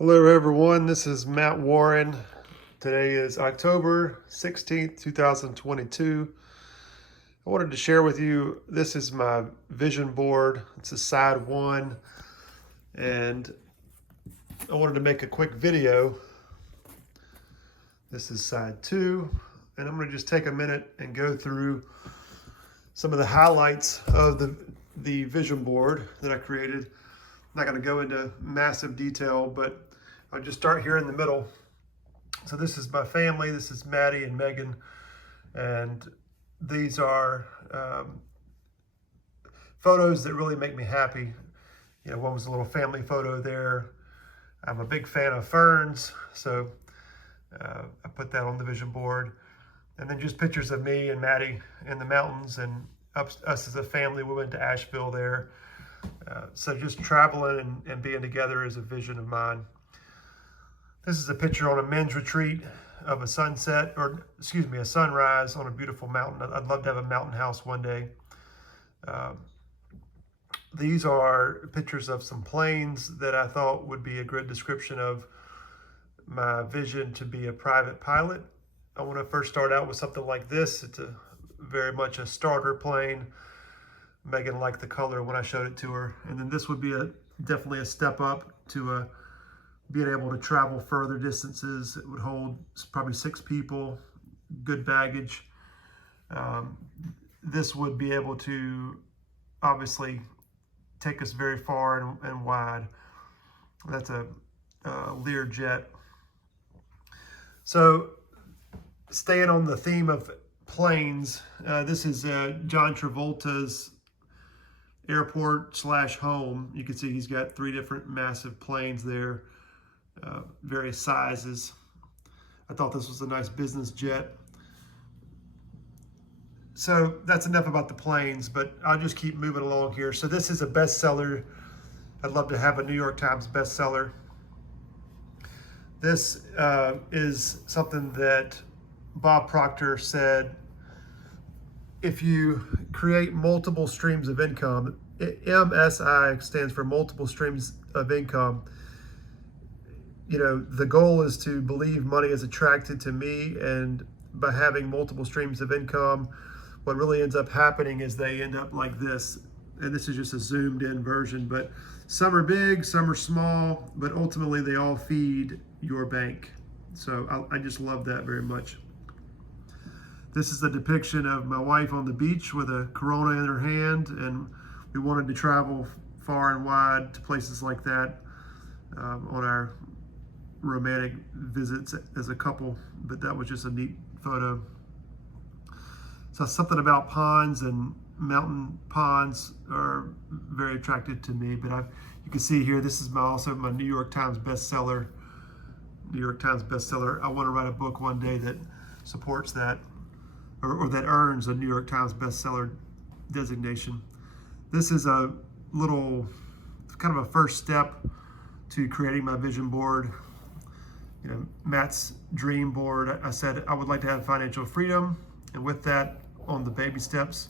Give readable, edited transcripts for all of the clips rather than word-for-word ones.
Hello everyone, this is Matt Warren. Today is October 16th, 2022. I wanted to share with you, this is my vision board. It's a side one, and I wanted to make a quick video. This is side two, and I'm going to just take a minute and go through some of the highlights of the vision board that I created. I'm not going to go into massive detail, but I'll just start here in the middle. So this is my family. This is Maddie and Meagan, and these are photos that really make me happy. You know, one was a little family photo there. I'm a big fan of ferns, so I put that on the vision board. And then just pictures of me and Maddie in the mountains, and us as a family. We went to Asheville there. So just traveling and being together is a vision of mine. This is a picture on a men's retreat of a sunset, or excuse me, a sunrise on a beautiful mountain. I'd love to have a mountain house one day. These are pictures of some planes that I thought would be a good description of my vision to be a private pilot. I want to first start out with something like this. It's very much a starter plane. Megan liked the color when I showed it to her. And then this would be definitely a step up to being able to travel further distances. It would hold probably 6 people, good baggage. This would be able to obviously take us very far and wide. That's a Learjet. So staying on the theme of planes, this is John Travolta's airport / home. You can see he's got 3 different massive planes there. Various sizes. I thought this was a nice business jet. So that's enough about the planes, but I'll just keep moving along here. So this is a bestseller. I'd love to have a New York Times bestseller. This is something that Bob Proctor said, if you create multiple streams of income, MSI stands for multiple streams of income. You know, the goal is to believe money is attracted to me, and by having multiple streams of income, what really ends up happening is they end up like this. And this is just a zoomed in version, but some are big, some are small, but ultimately they all feed your bank. So I just love that very much. This is the depiction of my wife on the beach with a Corona in her hand, and we wanted to travel far and wide to places like that on our romantic visits as a couple, but that was just a neat photo. So something about ponds and mountain ponds are very attractive to me. But you can see here, this is also my New York Times bestseller. New York Times bestseller. I want to write a book one day that supports that, or that earns a New York Times bestseller designation. This is a little kind of a first step to creating my vision board. You know, Matt's dream board. I said I would like to have financial freedom, and with that, on the baby steps,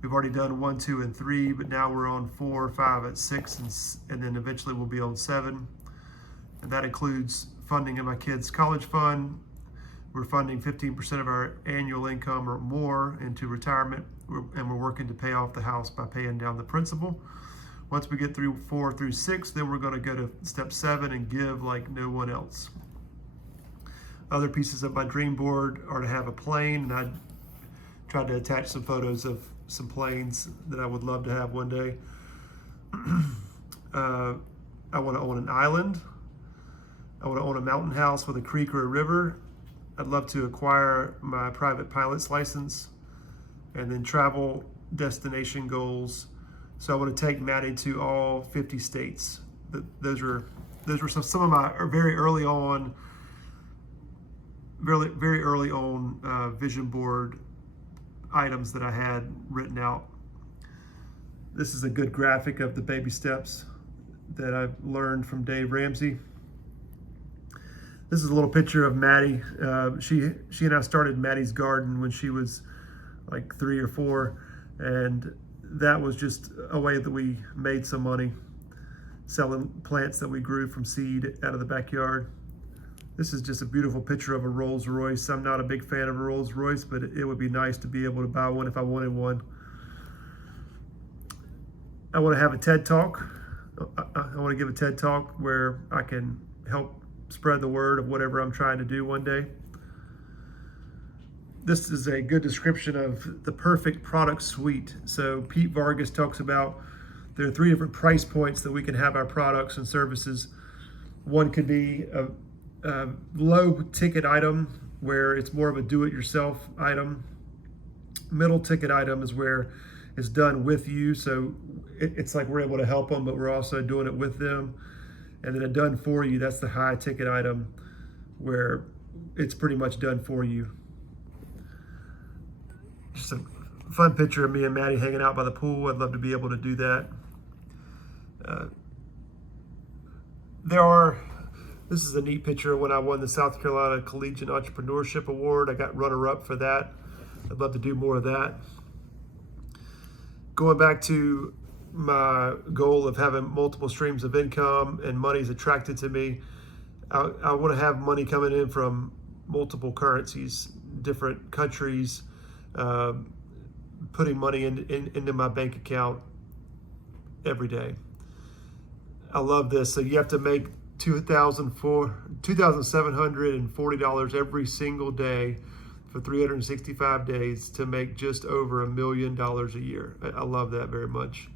we've already done 1, 2, and 3, but now we're on 4, 5, and 6, and then eventually we'll be on 7, and that includes funding of my kids' college fund. We're funding 15% of our annual income or more into retirement, and we're working to pay off the house by paying down the principal. Once we get through 4 through 6, then we're going to go to step 7 and give like no one else. Other pieces of my dream board are to have a plane, and I tried to attach some photos of some planes that I would love to have one day. I want to own an island. I want to own a mountain house with a creek or a river. I'd love to acquire my private pilot's license, and then travel destination goals. So I want to take Maddie to all 50 states. Those were some of my very early on vision board items that I had written out. This is a good graphic of the baby steps that I've learned from Dave Ramsey. This is a little picture of Maddie. She and I started Maddie's garden when she was like 3 or 4, and that was just a way that we made some money. selling plants that we grew from seed out of the backyard. This is just a beautiful picture of a Rolls Royce. I'm not a big fan of a Rolls Royce, but it would be nice to be able to buy one if I wanted one. I want to have a TED Talk. I want to give a TED Talk where I can help spread the word of whatever I'm trying to do one day. This is a good description of the perfect product suite. So Pete Vargas talks about there are 3 different price points that we can have our products and services. One could be a low ticket item where it's more of a do-it-yourself item. Middle ticket item is where it's done with you. So it's like we're able to help them, but we're also doing it with them. And then a done for you, that's the high ticket item where it's pretty much done for you. Just a fun picture of me and Maddie hanging out by the pool. I'd love to be able to do that. This is a neat picture when I won the South Carolina Collegiate Entrepreneurship Award. I got runner-up for that. I'd love to do more of that. Going back to my goal of having multiple streams of income and money's attracted to me, I want to have money coming in from multiple currencies, different countries, putting money into my bank account every day. I love this. So you have to make $2,740 every single day for 365 days to make just over $1 million a year. I love that very much.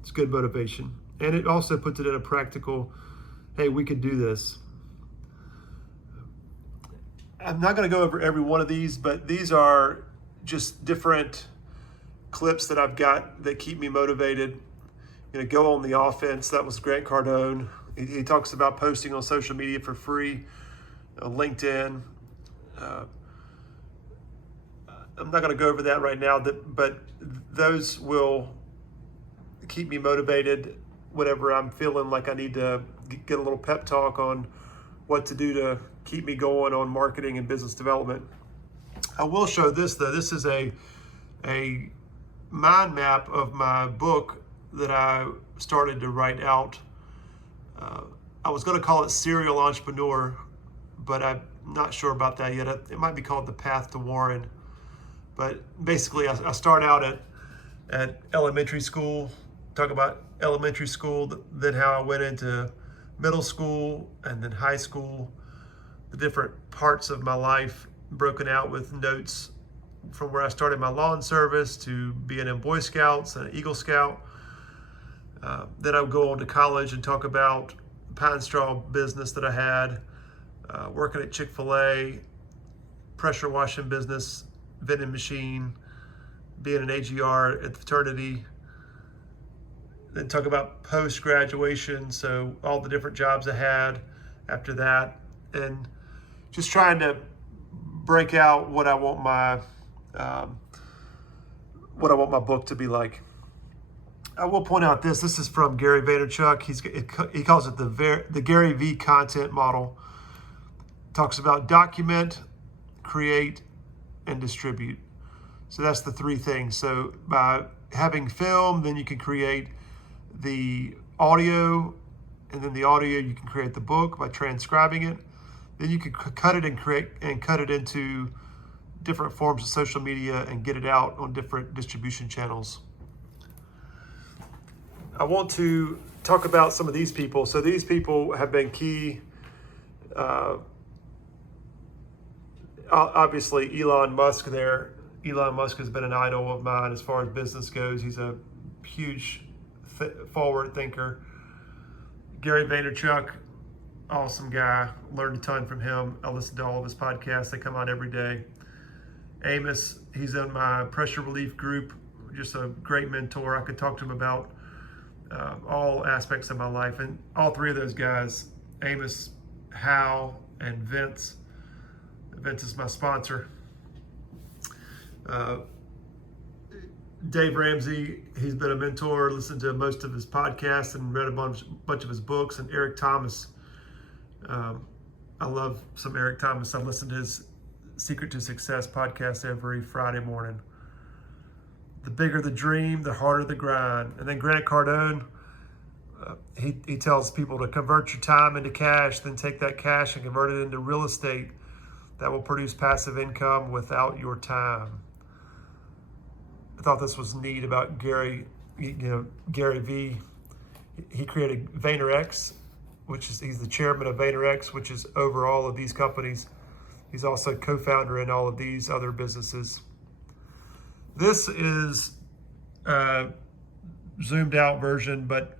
It's good motivation. And it also puts it in a practical, hey, we can do this. I'm not going to go over every one of these, but these are just different clips that I've got that keep me motivated. Go on the offense. That was Grant Cardone. He talks about posting on social media for free, LinkedIn. I'm not going to go over that right now, but those will keep me motivated whenever I'm feeling like I need to get a little pep talk on what to do to keep me going on marketing and business development. I will show this though. This is a mind map of my book that I started to write out. I was going to call it Serial Entrepreneur, but I'm not sure about that yet. It might be called The Path to Warren. But basically, I start out at elementary school, talk about elementary school, then how I went into middle school and then high school, the different parts of my life broken out with notes from where I started my lawn service to being in Boy Scouts and Eagle Scout. Then I would go on to college and talk about the pine straw business that I had, working at Chick-fil-A, pressure washing business, vending machine, being an AGR at the fraternity. Then talk about post-graduation, so all the different jobs I had after that, and just trying to break out what I want my book to be like. I will point out this is from Gary Vaynerchuk. He calls it the Gary V content model. Talks about document, create, and distribute. So that's the 3 things. So by having film, then you can create the audio, and then the audio you can create the book by transcribing it. Then you can cut it and cut it into different forms of social media and get it out on different distribution channels. I want to talk about some of these people. So these people have been key. Obviously, Elon Musk there. Elon Musk has been an idol of mine as far as business goes. He's a huge forward thinker. Gary Vaynerchuk, awesome guy. Learned a ton from him. I listen to all of his podcasts. They come out every day. Amos, he's in my pressure relief group. Just a great mentor. I could talk to him about all aspects of my life. And all 3 of those guys, Amos, Hal, and Vince. Vince is my sponsor. Dave Ramsey, he's been a mentor, listened to most of his podcasts and read a bunch of his books. And Eric Thomas, I love some Eric Thomas. I listen to his Secret to Success podcast every Friday morning. The bigger the dream, the harder the grind. And then Grant Cardone, He tells people to convert your time into cash, then take that cash and convert it into real estate that will produce passive income without your time. I thought this was neat about Gary V. He created VaynerX, he's the chairman of VaynerX, which is over all of these companies. He's also co-founder in all of these other businesses. This is a zoomed out version, but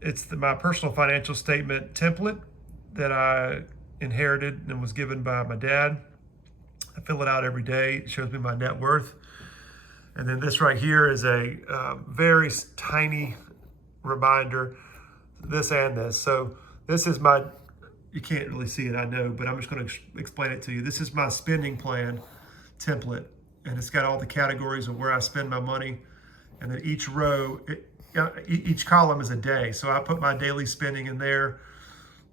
it's my personal financial statement template that I inherited and was given by my dad. I fill it out every day. It shows me my net worth. And then this right here is a very tiny reminder, this and this. So this is you can't really see it, I know, but I'm just going to explain it to you. This is my spending plan template, and it's got all the categories of where I spend my money. And then each row, each column is a day. So I put my daily spending in there.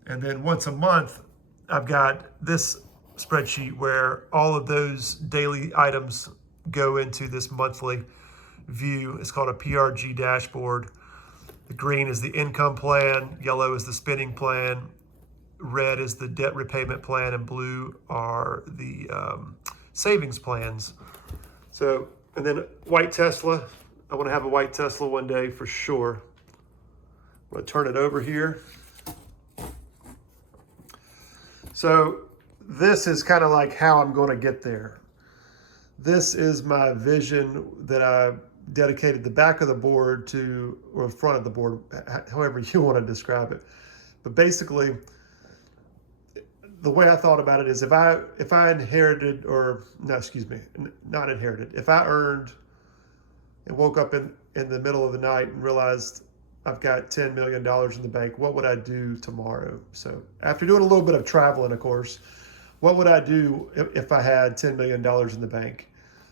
And then once a month, I've got this spreadsheet where all of those daily items go into this monthly view. It's called a PRG dashboard. The green is the income plan, yellow is the spending plan, red is the debt repayment plan, and blue are the savings plans. So, and then white Tesla. I want to have a white Tesla one day for sure. I'm going to turn it over here. So this is kind of like how I'm going to get there. This is my vision that I dedicated the back of the board to, or front of the board, however you want to describe it. But basically, the way I thought about it is if I inherited, or no, excuse me, not inherited, if I earned and woke up in the middle of the night and realized I've got $10 million in the bank, what would I do tomorrow? So after doing a little bit of traveling, of course, what would I do if I had $10 million in the bank?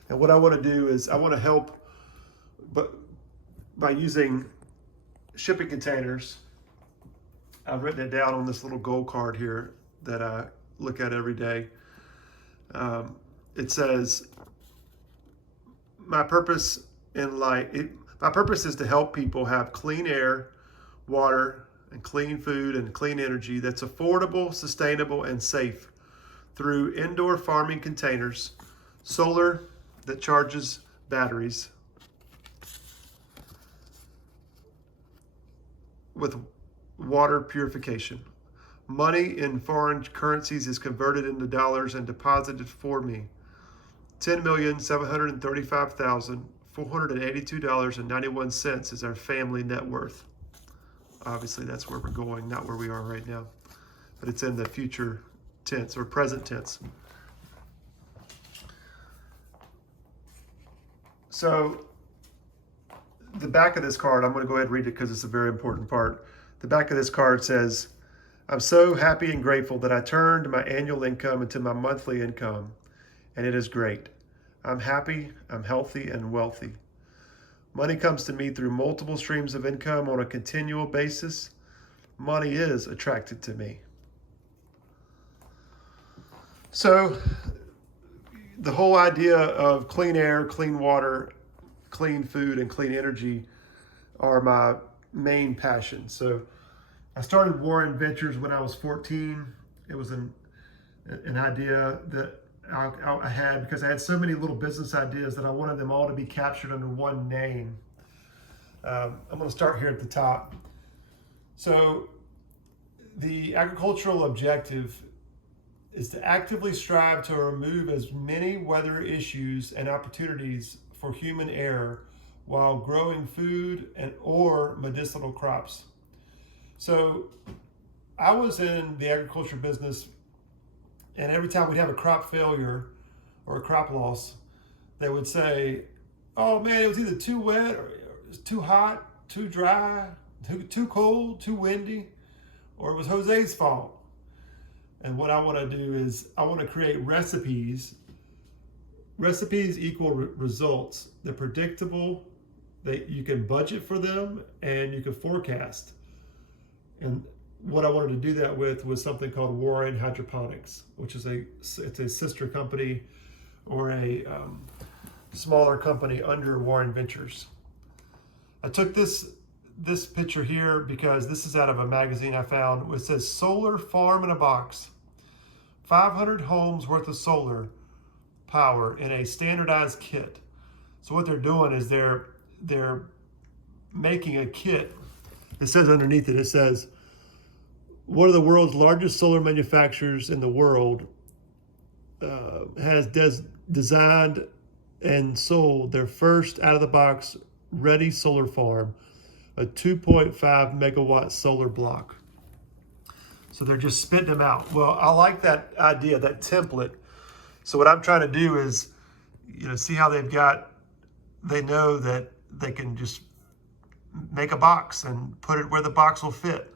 And what I want to do is I want to help, but by using shipping containers. I've written it down on this little gold card here that I look at every day. It says, my purpose in life, my purpose is to help people have clean air, water, and clean food and clean energy that's affordable, sustainable, and safe through indoor farming containers, solar that charges batteries, with water purification. Money in foreign currencies is converted into dollars and deposited for me. $10,735,482.91 is our family net worth. Obviously, that's where we're going, not where we are right now. But it's in the future tense or present tense. So the back of this card, I'm going to go ahead and read it because it's a very important part. The back of this card says, I'm so happy and grateful that I turned my annual income into my monthly income, and it is great. I'm happy, I'm healthy, and wealthy. Money comes to me through multiple streams of income on a continual basis. Money is attracted to me. So the whole idea of clean air, clean water, clean food, and clean energy are my main passion. So I started Warren Ventures when I was 14. It was an idea that I had because I had so many little business ideas that I wanted them all to be captured under one name. I'm going to start here at the top. So the agricultural objective is to actively strive to remove as many weather issues and opportunities for human error while growing food or medicinal crops. So I was in the agriculture business, and every time we'd have a crop failure or a crop loss, they would say, oh man, it was either too wet or it was too hot, too dry, too cold, too windy, or it was Jose's fault. And what I want to do is I want to create recipes. Recipes equal results. They're predictable, that you can budget for them, and you can forecast. And what I wanted to do that with was something called Warren Hydroponics, which is it's a sister company or a smaller company under Warren Ventures. I took this this picture here because this is out of a magazine I found. It says solar farm in a box. 500 homes worth of solar power in a standardized kit. So what they're doing is they're making a kit. It says underneath it, it says, one of the world's largest solar manufacturers in the world has designed and sold their first out-of-the-box ready solar farm, a 2.5 megawatt solar block. So they're just spitting them out. Well, I like that idea, that template. So what I'm trying to do is, see how they know that they can just make a box and put it where the box will fit.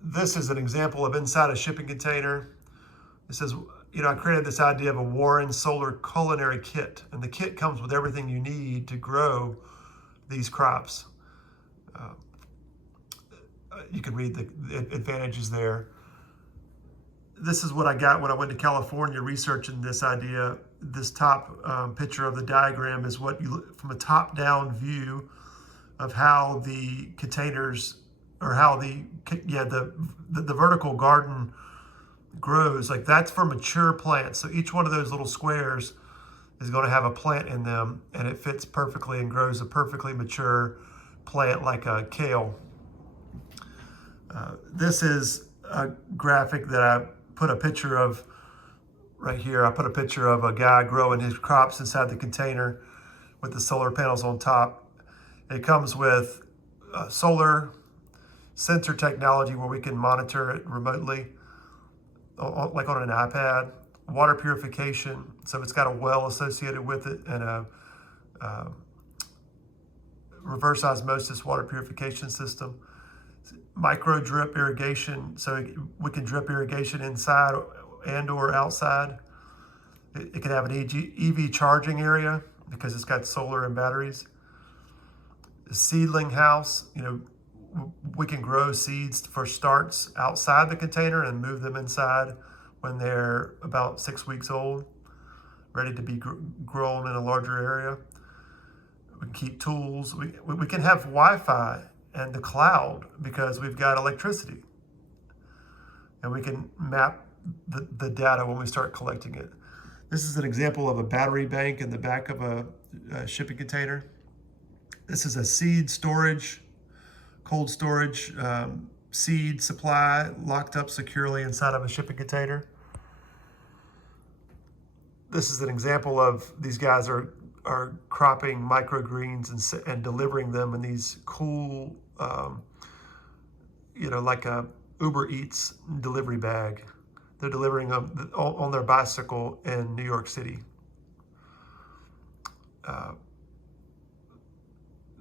This is an example of inside a shipping container. It says, I created this idea of a Warren Solar culinary kit, and the kit comes with everything you need to grow these crops. You can read the advantages there. This is what I got when I went to California researching this idea. This top picture of the diagram is what you look from a top-down view of how the containers, or how the vertical garden grows. Like, that's for mature plants. So each one of those little squares is going to have a plant in them, and it fits perfectly and grows a perfectly mature plant like a kale. This is a graphic that I put a picture of right here. I put a picture of a guy growing his crops inside the container with the solar panels on top. It comes with solar sensor technology where we can monitor it remotely, like on an iPad. Water purification, so it's got a well associated with it, and a reverse osmosis water purification system. Micro drip irrigation, so we can drip irrigation inside and or outside. It can have an EV charging area because it's got solar and batteries. A seedling house, we can grow seeds for starts outside the container and move them inside when they're about 6 weeks old, ready to be grown in a larger area. We can keep tools. We can have Wi-Fi and the cloud because we've got electricity. And we can map the data when we start collecting it. This is an example of a battery bank in the back of a shipping container. This is a seed storage, cold storage seed supply locked up securely inside of a shipping container. This is an example of these guys are cropping microgreens and delivering them in these cool, like a Uber Eats delivery bag. They're delivering them on their bicycle in New York City.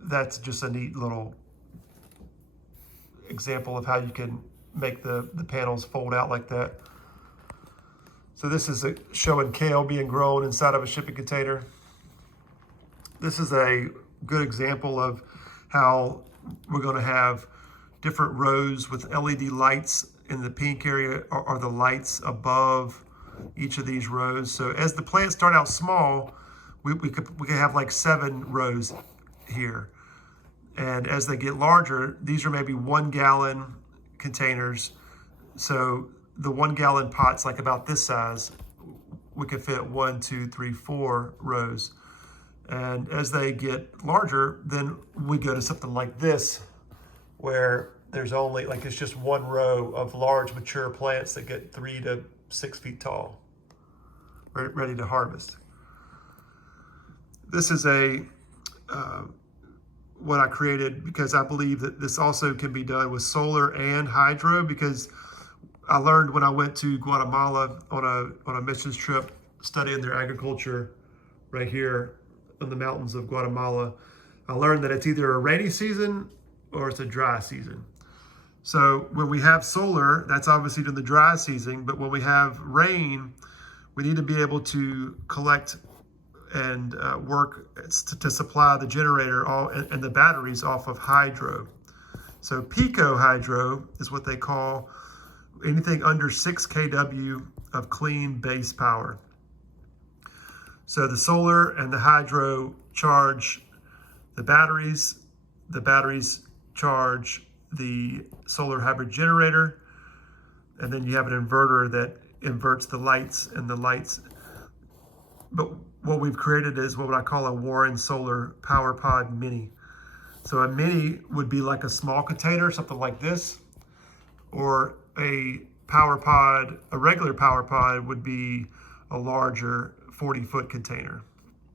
That's just a neat little example of how you can make the panels fold out like that. So this is showing kale being grown inside of a shipping container. This is a good example of how we're going to have different rows with LED lights in the pink area, are the lights above each of these rows. So as the plants start out small, we could have like 7 rows here. And as they get larger, these are maybe 1 gallon containers. So the 1 gallon pots, like about this size, we could fit 1, 2, 3, 4 rows. And as they get larger, then we go to something like this, where there's only, like, it's just 1 row of large mature plants that get 3 to 6 feet tall, ready to harvest. This is what I created because I believe that this also can be done with solar and hydro, because I learned when I went to Guatemala on a missions trip studying their agriculture right here in the mountains of Guatemala, I learned that it's either a rainy season or it's a dry season. So when we have solar, that's obviously in the dry season, but when we have rain, we need to be able to collect and work to supply the generator and the batteries off of hydro. So pico hydro is what they call anything under 6 kW of clean base power. So the solar and the hydro charge the batteries. The batteries charge the solar hybrid generator, and then you have an inverter that inverts the lights, and the lights. But what we've created is what I call a Warren Solar Power Pod Mini. So a mini would be like a small container, something like this, or a power pod, a regular power pod would be a larger 40-foot container.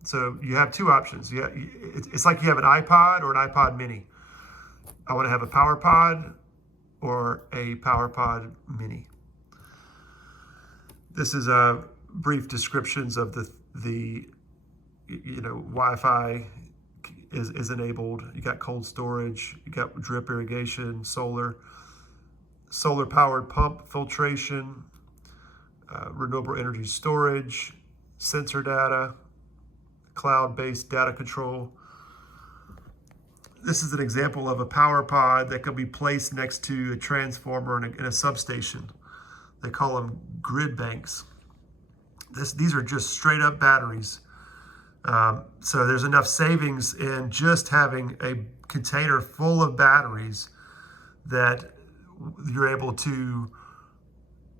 So you have two options. It's like you have an iPod or an iPod mini. I want to have a power pod or a power pod mini. This is a brief descriptions of the Wi-Fi is enabled. You got cold storage, you got drip irrigation, solar powered pump filtration, renewable energy storage, sensor data, cloud-based data control. This is an example of a power pod that can be placed next to a transformer in a substation. They call them grid banks. These are just straight up batteries. So there's enough savings in just having a container full of batteries that you're able to,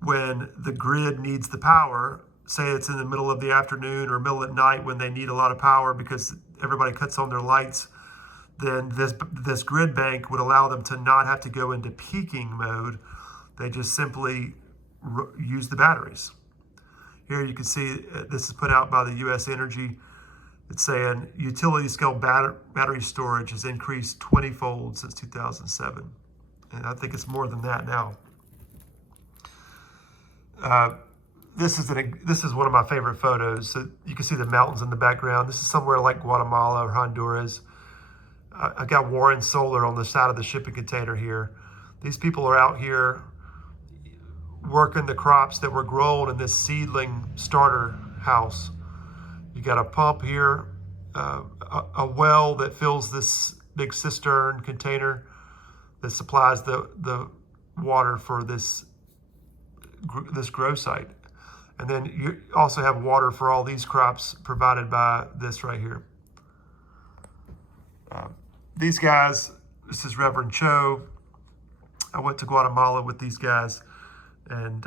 when the grid needs the power, say it's in the middle of the afternoon or middle of night when they need a lot of power because everybody cuts on their lights, then this grid bank would allow them to not have to go into peaking mode. They just simply use the batteries. Here you can see this is put out by the U.S. Energy. It's saying utility scale battery storage has increased 20-fold since 2007. And I think it's more than that now. This is one of my favorite photos. So you can see the mountains in the background. This is somewhere like Guatemala or Honduras. I got Warren Solar on the side of the shipping container here. These people are out here working the crops that were grown in this seedling starter house. You got a pump here, a well that fills this big cistern container that supplies the water for this grow site. And then you also have water for all these crops provided by this right here. These guys, this is Reverend Cho. I went to Guatemala with these guys and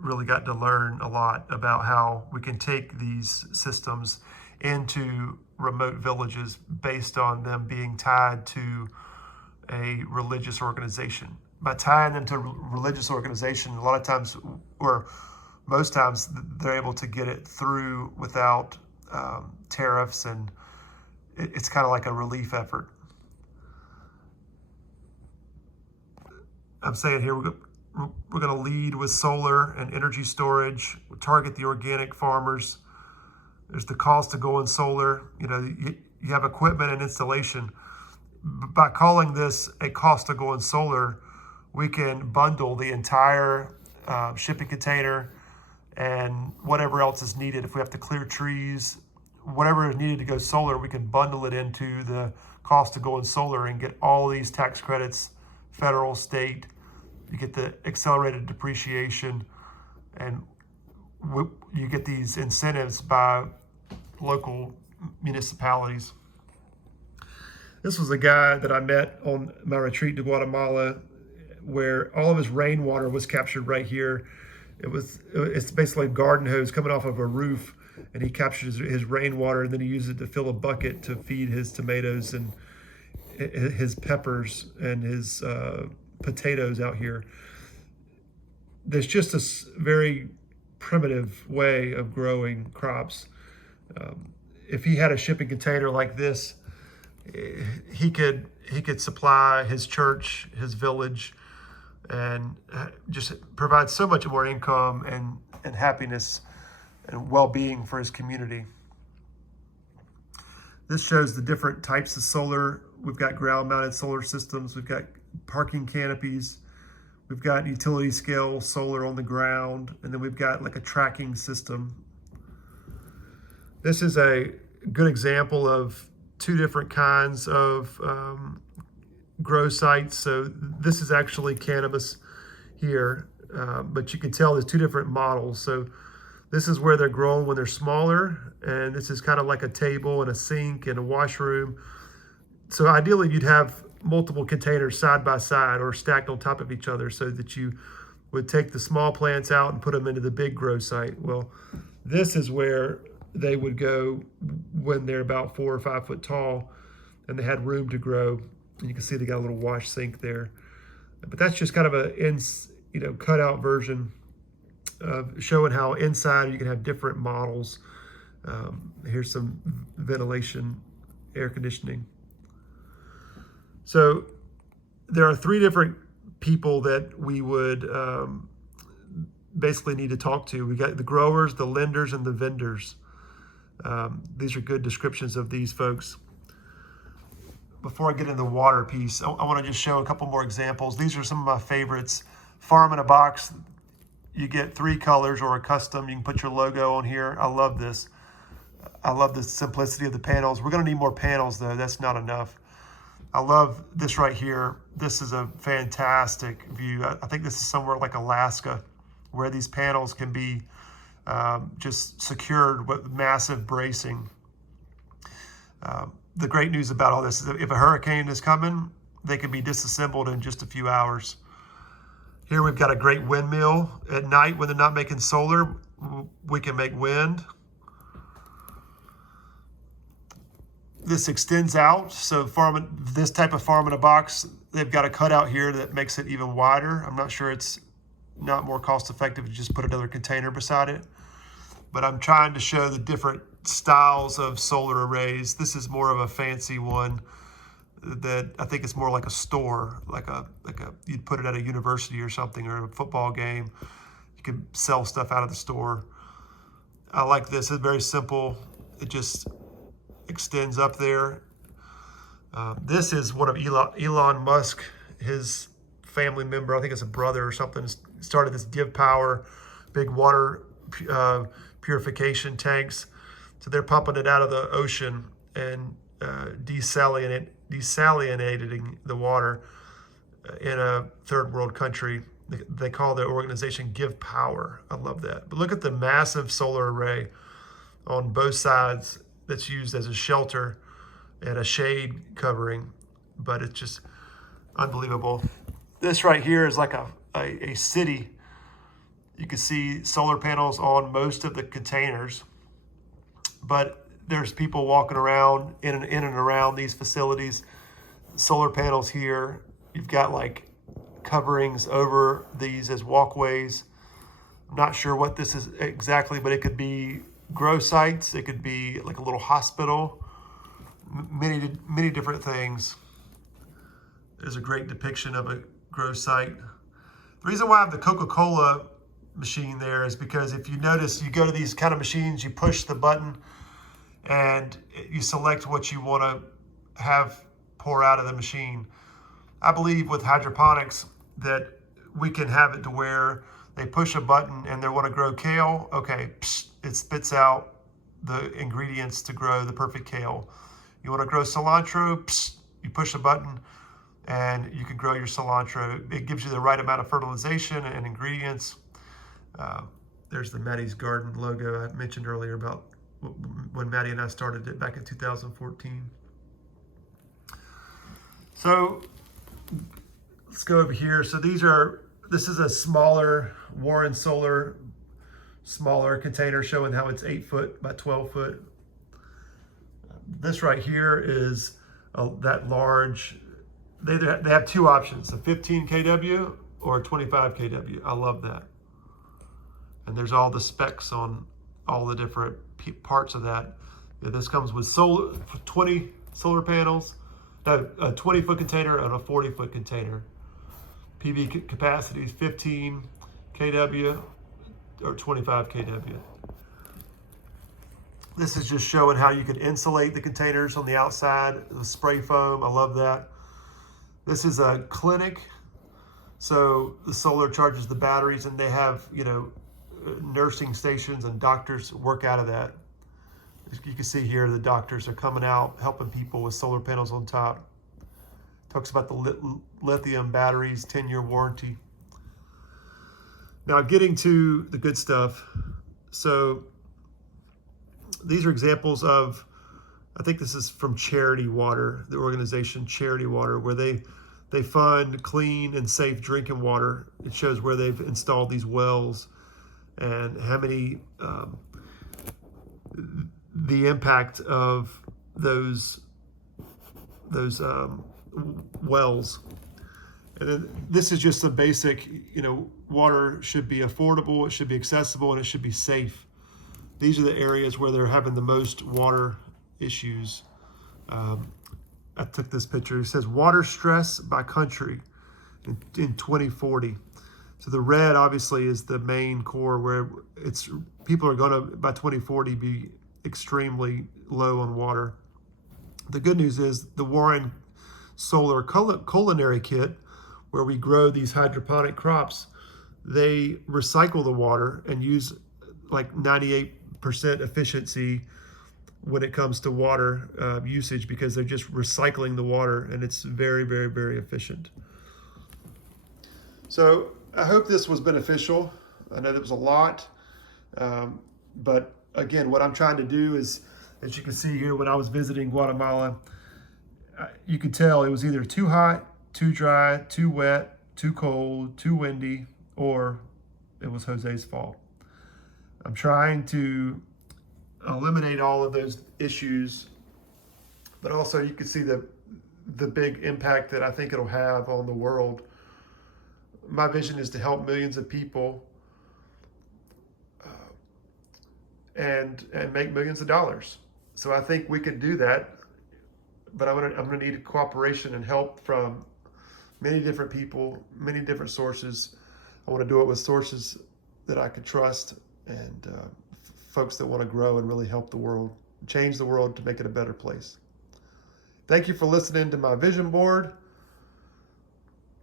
really got to learn a lot about how we can take these systems into remote villages based on them being tied to a religious organization. By tying them to a religious organization, a lot of times, or most times, they're able to get it through without tariffs, and it's kind of like a relief effort. I'm saying here we're going to lead with solar and energy storage, target the organic farmers. There's the cost of going solar. You have equipment and installation. By calling this a cost of going solar, we can bundle the entire shipping container and whatever else is needed. If we have to clear trees, whatever is needed to go solar, we can bundle it into the cost of going solar and get all these tax credits, federal, state. You get the accelerated depreciation, and you get these incentives by local municipalities. This was a guy that I met on my retreat to Guatemala, where all of his rainwater was captured right here. It's basically a garden hose coming off of a roof, and he captures his rainwater, and then he uses it to fill a bucket to feed his tomatoes and his peppers and his potatoes out here. There's just a very primitive way of growing crops. If he had a shipping container like this, he could supply his church, his village, and just provide so much more income and happiness and well-being for his community. This shows the different types of solar. We've got ground-mounted solar systems. We've got parking canopies. We've got utility scale solar on the ground. And then we've got like a tracking system. This is a good example of two different kinds of grow sites. So this is actually cannabis here, but you can tell there's two different models. So this is where they're grown when they're smaller, and this is kind of like a table and a sink and a washroom. So ideally you'd have multiple containers side by side or stacked on top of each other so that you would take the small plants out and put them into the big grow site. Well, this is where they would go when they're about 4 or 5 foot tall and they had room to grow. And you can see they got a little wash sink there. But that's just kind of a cut out version of showing how inside you can have different models. Here's some ventilation, air conditioning. So there are 3 different people that we would basically need to talk to. We got the growers, the lenders, and the vendors. These are good descriptions of these folks. Before I get into the water piece, I want to just show a couple more examples. These are some of my favorites. Farm in a box. You get 3 colors or a custom. You can put your logo on here. I love this. I love the simplicity of the panels. We're going to need more panels though. That's not enough. I love this right here. This is a fantastic view. I think this is somewhere like Alaska where these panels can be just secured with massive bracing. The great news about all this is that if a hurricane is coming, they can be disassembled in just a few hours. Here we've got a great windmill. At night when they're not making solar, we can make wind. This extends out, so this type of farm in a box, they've got a cutout here that makes it even wider. I'm not sure it's not more cost effective to just put another container beside it, but I'm trying to show the different styles of solar arrays. This is more of a fancy one that I think it's more like a store, like a you'd put it at a university or something, or a football game. You can sell stuff out of the store. I like this. It's very simple. It just extends up there. This is one of Elon Musk, his family member, I think it's a brother or something, started this Give Power big water purification tanks. So they're pumping it out of the ocean and desalinating the water in a third world country. They call their organization Give Power. I love that. But look at the massive solar array on both sides that's used as a shelter and a shade covering, but it's just unbelievable. This right here is like a city. You can see solar panels on most of the containers, but there's people walking around in and around these facilities. Solar panels here. You've got like coverings over these as walkways. I'm not sure what this is exactly, but it could be grow sites. It could be like a little hospital. Many different things. There's a great depiction of a grow site. The reason why I have the Coca-Cola machine there is because if you notice, you go to these kind of machines, you push the button and you select what you want to have pour out of the machine. I believe with hydroponics that we can have it to where they push a button and they want to grow kale. Okay, it spits out the ingredients to grow the perfect kale. You want to grow cilantro, you push a button and you can grow your cilantro. It gives you the right amount of fertilization and ingredients. There's the Maddie's Garden logo I mentioned earlier about when Maddie and I started it back in 2014. So let's go over here. So this is a smaller Warren Solar, smaller container showing how it's 8 foot by 12 foot. This right here is that large. They have 2 options, a 15 kW or a 25 kW. I love that. And there's all the specs on all the different parts of that. Yeah, this comes with 20 solar panels, a 20-foot container and a 40-foot container. PV capacity is 15 kW or 25 kW. This is just showing how you can insulate the containers on the outside, the spray foam. I love that. This is a clinic. So the solar charges the batteries and they have, nursing stations and doctors work out of that. You can see here the doctors are coming out helping people with solar panels on top. Talks about the lithium batteries, 10-year warranty. Now getting to the good stuff. So these are examples of I think this is from Charity Water, the organization Charity Water, where they fund clean and safe drinking water. It shows where they've installed these wells and how many, the impact of those wells. And then this is just a basic, water should be affordable, it should be accessible, and it should be safe. These are the areas where they're having the most water issues. I took this picture. It says water stress by country in 2040. So the red obviously is the main core where people are going to, by 2040, be extremely low on water. The good news is the Warren Solar Culinary Kit, where we grow these hydroponic crops, they recycle the water and use like 98% efficiency when it comes to water usage, because they're just recycling the water, and it's very, very, very efficient. So I hope this was beneficial. I know that was a lot, but again, what I'm trying to do is, as you can see here, when I was visiting Guatemala, you could tell it was either too hot, too dry, too wet, too cold, too windy, or it was Jose's fault. I'm trying to eliminate all of those issues, but also you can see the big impact that I think it'll have on the world. My vision is to help millions of people and make millions of dollars. So I think we could do that, but I'm gonna need cooperation and help from many different people, many different sources. I want to do it with sources that I could trust, and folks that want to grow and really help the world, change the world to make it a better place. Thank you for listening to my vision board.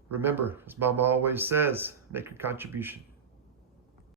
Remember, as Mama always says, make your contribution.